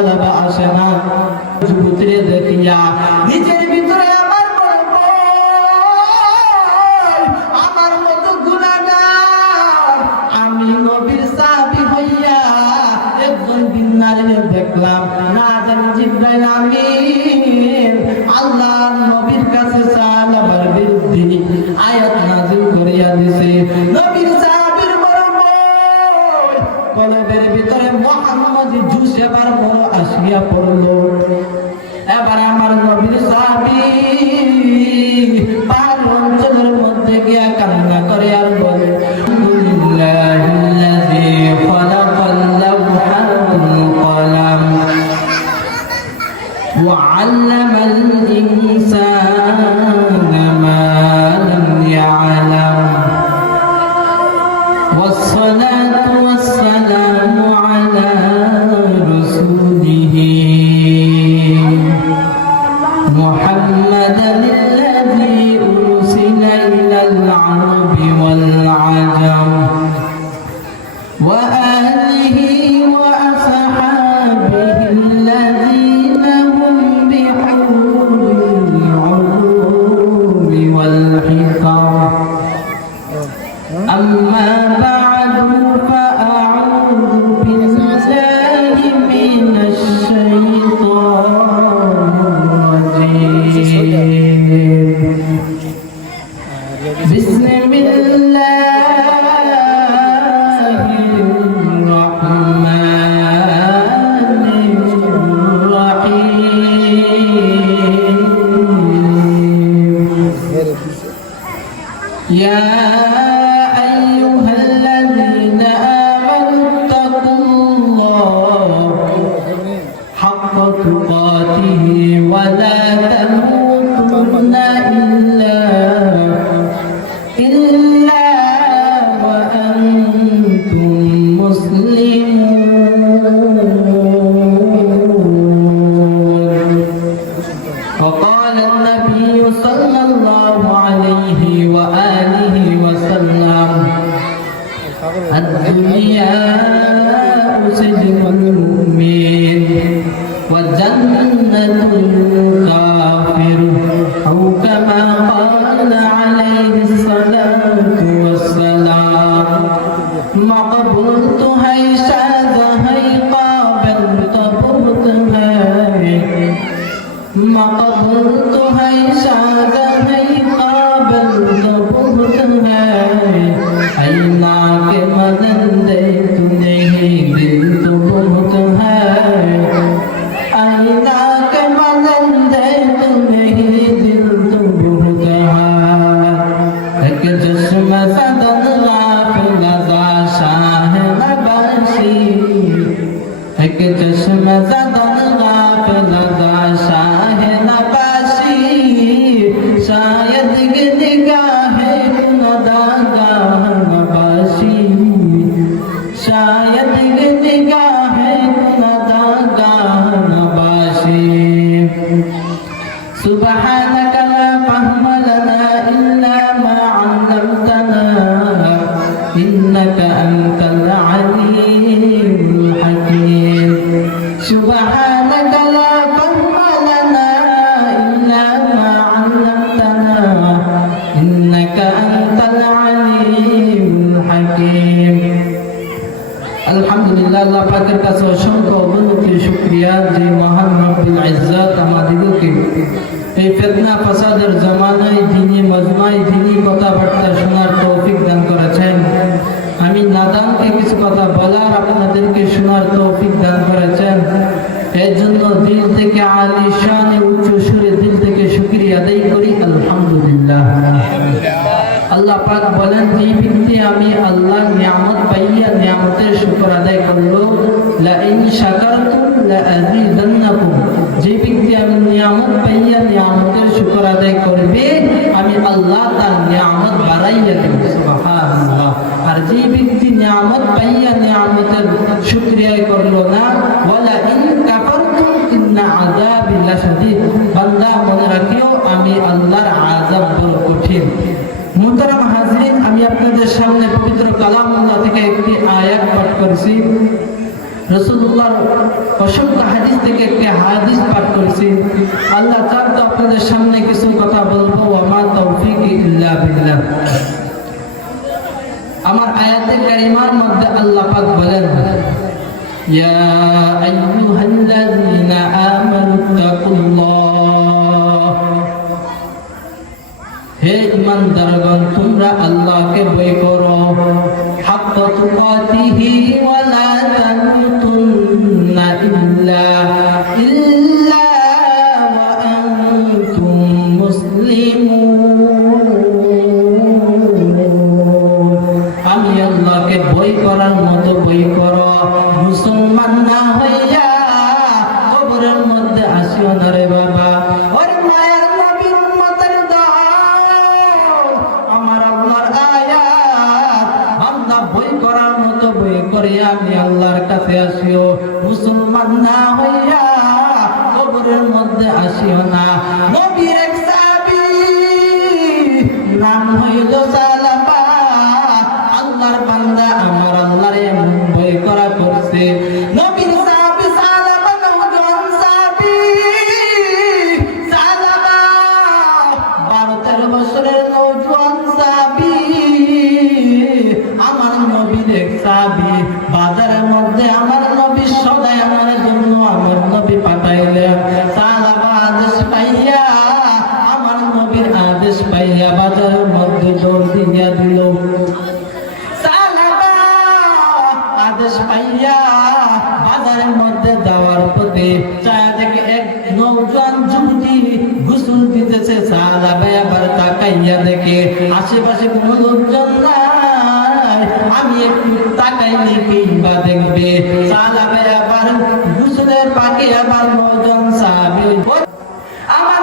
গালাবা আসে না। যুবতীরে দেখিয়া নিজের ভিতরে আমার বলবো আমার মতো গুনাহগার আমি নবীর সাহাবী হইয়া একজন বিন্নারে দেখলাম না জানি জিবরাইল আমিন আল্লাহর নবীর কাছে সাহাবার বিরুদ্ধে আয়াত নাযিল করিয়া দিছে। নবীর সাহাবীর বলবো কলবের ভিতরে মুহাম্মদ জুস এবার বড় আসিয়া পড়লো। এবার আমার নবীর সাহাবী পাহাড় অঞ্চলের মধ্যে গিয়া কান্না করে আর বলে আলহামদুলিল্লাহিল্লাযী খালাকাল লাওহা ওয়াল কলাম ওয়া আল্লামাল ইনসানা মা লাম ইয়ালাম ওয়াসসালাতু ওয়াসসালামু আলা রাসূলিহি মুহাম্মাদান আল্লাযী উরসিলা ইলাল আরবি ওয়াল আজম ওয়া আলিহি ওয়া আসহাবিহি আল্লাযীনা হুম বিহুরুল উলুমি ওয়াল হিকাম আম্মা বা'দু ফাআউযু বিল্লাহি মিনাশ শাইতানির রাজীম। বিসমিল্লাহির রহমানির রহিম। ইয়া আইয়ুহাল্লাযীনা আমানু তাকুল্লাহ হাক্কা তুকাতিহি ওয়া লা তামুতুন্না ইল্লা ওয়া আনতুম মুসলিমুন। وقال النبي صلى الله عليه وآله وسلم الدنيا سجن المؤمن وجنة الكافر أو كما قال عليه الصلاة والسلام مقبولت है शाद है काबिल कबूत है मक़बूल है शाद है काबिल कबूत है ऐना के मददे तू नहीं दिल तो बहुत है ऐना के मददे तू नहीं दिल तो बहुत है एक चश्म सदन गाफिल ज़ा शाह नबाशी एक चश्म सदन गाफिल ज़ा शाह नबाशी शायद के निगाहे नदागाह नबाशी शायद के निगाहे नदागाह नबाशी सुब्हानक ला फहम लना इल्ला मा अल्लमतना इन्नका अंतल अलीमुल हकीम। सुब्हानक ला फहम लना इल्ला मा अल्लमतना इन्नका अंतल अलीमुल हकीम। আলহামদুলিল্লাহ, আল্লাহ পাকের কাছে অসংখ্য অবনতির শুকরিয়া যে মহান রব্বুল ইজ্জত আমাদেরকে এই ফিতনা ফাসাদের জামানায় দ্বীনি মজমায় দ্বীনি কথাবার্তা শোনার তৌফিক দান করেছেন। আমি নাদানকে কিছু কথা বলার আপনাদেরকে শোনার তৌফিক দান করেছেন। এর জন্য দিল থেকে আলিশানে উচ্চ সুরে দিল থেকে শুকরিয়া আদায় করি আলহামদুলিল্লাহ। আল্লাহ পাক বলেন যে ব্যক্তি আমি আল্লাহর নিয়ামত পাইয়া নিয়ামতের শুকর আদায় করলো লা ইন শাকারতুম লা আযীদান্নাকুম, যে ব্যক্তি আমি নিয়ামত পাইয়া নিয়ামতের শুকর আদায় করবে আমি আল্লাহ তার নিয়ামত বাড়াইয়া দেব। সুবহানাল্লাহ। আর যে ব্যক্তি নিয়ামত পাইয়া নিয়ামতের শুকরিয়া করলো না ওয়ালা ইন কাফারতুম ইন্না আযাবি লাশাদীদ, বান্দা মনে রাখিও আমি আল্লাহর আযাব বড় কঠিন। মুহতারাম হাজরিন, আমি আপনাদের সামনে পবিত্র কালামুল্লাহ থেকে একটি আয়াত পাঠ করছি। রাসূলুল্লাহ অসংখ্য হাদিস থেকে একটি হাদিস পাঠ করেছি। আল্লাহ চান তো আপনাদের সামনে কিছু কথা বলবো। ওয়া তৌফিক ইল্লা বিল্লাহ। আমার আয়াতে কারিমার মধ্যে আল্লাহ পাক বলেন, ইয়া আইয়ুহাল্লাযীনা আমানু তাকুল্লাহ, হে ঈমানদারগণ তোমরা আল্লাহকে ভয় করো, হাক্কা তুকাতিহি ওয়া লা তামুতুন্না ইল্লা ওয়া আনতুম মুসলিমুন। আমি আল্লাহকে ভয় করার মতো ভয় করো, মুসলমান না হইয়া কবরের মধ্যে আসিও না রে বাবা। ওরে মায়ের নবীর উম্মতের দল, আমার আল্লাহর আয়াত বান্দা ভয় করার মতো ভয় করে আমি আল্লাহর কাছে আসিও, মুসলমান না হইয়া কবরের মধ্যে আসিও না। নবীর এক সাহাবী নাম হইল সালামা, আল্লাহর বান্দা আমার আল্লাহর এমন ভয় করা করছে। নবীর সাহাবী সালামা নওজোয়ান সাহাবী সালামা 12-13 বছরের নওজোয়ান সাহাবী, আমার নবীর এক সাহাবী বাজারের মধ্যে আমার নবী সদাই আমার জন্য আমার নবী পাঠাইলেন। সালামা আদেশ পাইয়া, আমার নবীর আদেশ পাইয়া বাজারের মধ্যে দৌড় দিয়া দিল। আদেশ পাইয়া বাজারের মধ্যে যাওয়ার পথে চায়া দেখে এক নওজোয়ান যুবতী গোসল দিতেছে। সালামা আবার তাকাইয়া দেখে আশেপাশে কোনো লোকজন নাই, আমি একটু তাকাইলে কিংবা দেখবে। সালামা আবার গোসলের পাকে আবার নওজোয়ান সাহাবী আমার